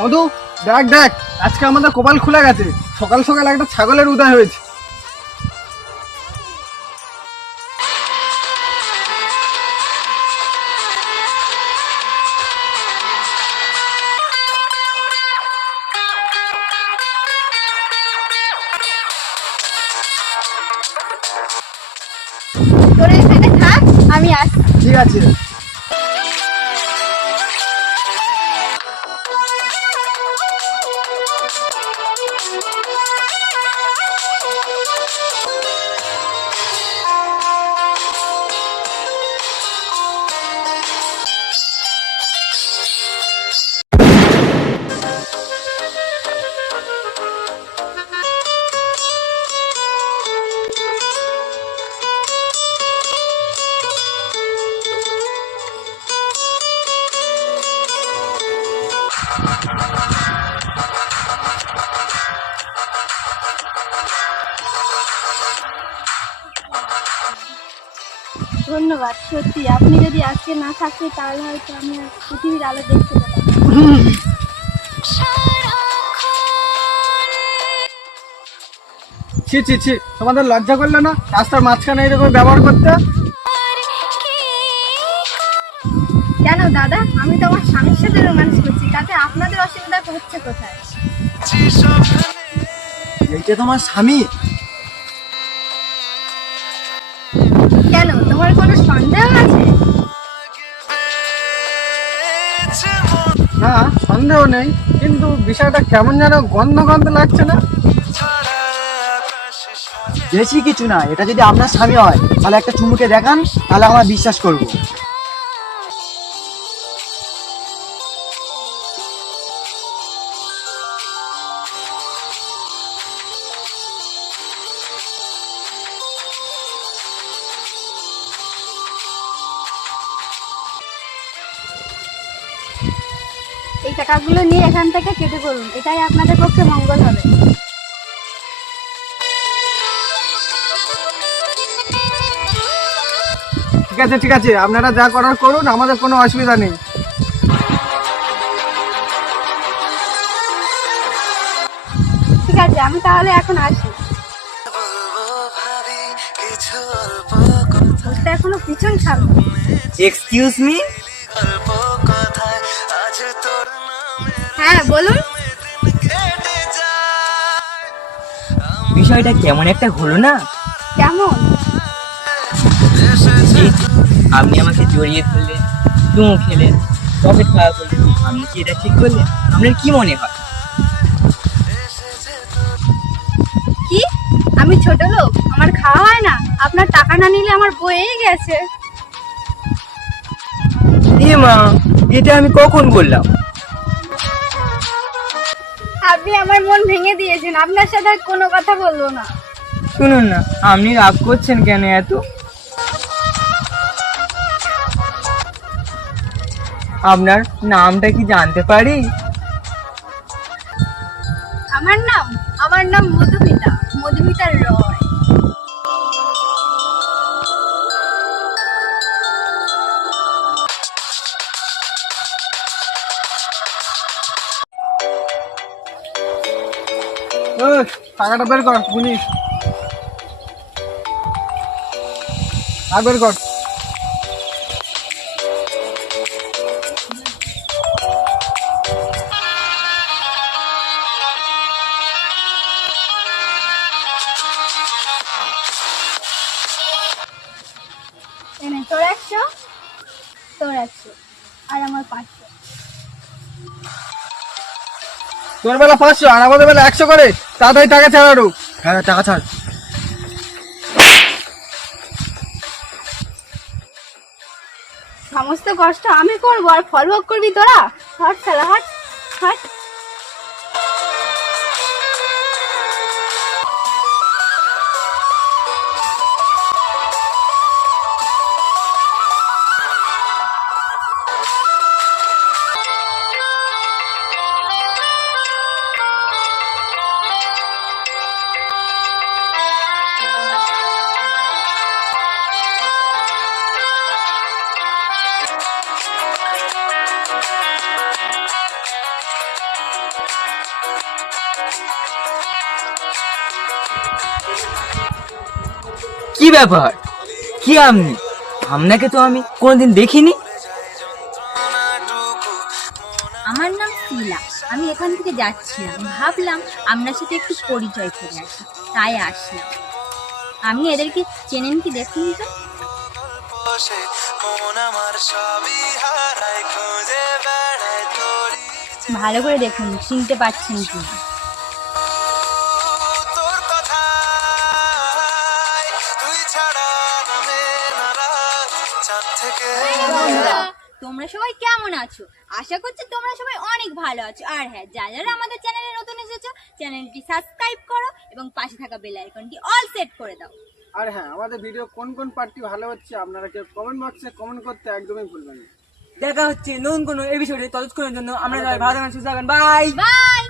মধু, দেখ দেখ, আজকে আমাদের কপাল খুলে গেছে। সকাল সকাল একটা ছাগলের উদয় হয়েছে। তোরা এখানে থাক, আমি আসছি। ঠিক আছে। ধন্যবাদ। সত্যি আপনি যদি আজকে না থাকতেন তাহলে হয়তো আমি আর পৃথিবীর আলো দেখতে পেতাম। ছি ছি ছি, তোমাদের লজ্জা করলে না রাস্তার মাঝখানে এরকম ব্যবহার করতে? কেন দাদা, আমি তো আমার স্বামীর সাথে রোম্যান্স করছি, তাতে আপনাদের অসুবিধা হচ্ছে কোথায়? এইটা তোমার স্বামী? কেন, তোমার কোনো সন্দেহ আছে? না, সন্দেহ নেই, কিন্তু বিষয়টা কেমন যেন গন্ধ গন্ধ লাগছে না? বেশি কিছু না, এটা যদি আপনার স্বামী হয় তাহলে একটা চুমুকে দেখান, তাহলে আমরা বিশ্বাস করব। এই টাকাগুলো নিয়ে এখান থেকে কেটে পড়ুন, এটাই আপনাদের পক্ষে মঙ্গল হবে। ঠিক আছে ঠিক আছে, আপনারা যা করার করুন, আমাদের কোনো অসুবিধা নেই। ঠিক আছে, আমি তাহলে এখন আসি। বুঝতে এখনো পিছন ছাড়বো। Excuse me. হ্যাঁ বলুন। বিষয়টা কেমন একটা হলো না? কেমন? আপনি আমাকে জড়িয়ে ধরলেন, চুমু খেলেন, পকেট খাওয়া করলেন, আপনি কি এটা ঠিক করলেন? আপনার কি মনে হয়? কি, আমি ছোট লোক? আমার খাওয়া হয় না? আপনার টাকা না নিলে আমার বয়েই গেছে। এ মা, এটা আমি কখন বললাম? আপনি আমার মন ভেঙে দিয়েছেন, আপনার সাথে আর কোনো কথা বলবো না। শুনুন না, আপনি রাগ করছেন কেন এত? আপনার নামটা কি জানতে পারি? আমার নাম মধুমিতা, মধুমিতা রয়। টাকাটা বের কর, গুনিস। আর বের কর। এনে তোর 100, তোর 100, আর আমার 500। তোর বেলা 500 আর আমাদের বেলা 100 করে। তাড়াতাড়ি টাকা ছাড়ারো। হ্যাঁ টাকা ছাড়। সমস্ত কষ্ট আমি করবো আর ফল ভোগ করবি তোরা? হট শালা হট হট। কি ব্যাপার? কি আপনি? আপনাকে তো আমি কোনোদিন দেখিনি। আমার নাম শিলা। আমি এখান থেকে যাচ্ছিলাম, ভাবলাম আপনার সাথে একটু পরিচয় করে আসি, তাই আসলাম। আপনি এদেরকে চেনেন কি দেখুন তো। ভালো করে দেখুন চিনতে পারছেন কি না। তোমরা সবাই কেমন আছো? আশা করছি তোমরা সবাই অনেক ভালো আছো। আর হ্যাঁ, যারা আমাদের চ্যানেলে নতুন এসেছো, চ্যানেলটি সাবস্ক্রাইব করো এবং পাশে থাকা বেল আইকনটি অল সেট করে দাও। আর হ্যাঁ, আমাদের ভিডিও কোন কোন পার্টটি ভালো হচ্ছে আপনারা কেউ কমেন্ট বক্সে কমেন্ট করতে একদমই ভুলবেন না। দেখা হচ্ছে নতুন কোনো এপিসোডে। ততক্ষণের জন্য আমরা সবাই ভালো থাকবেন, সুস্থ থাকবেন। বাই। বাই।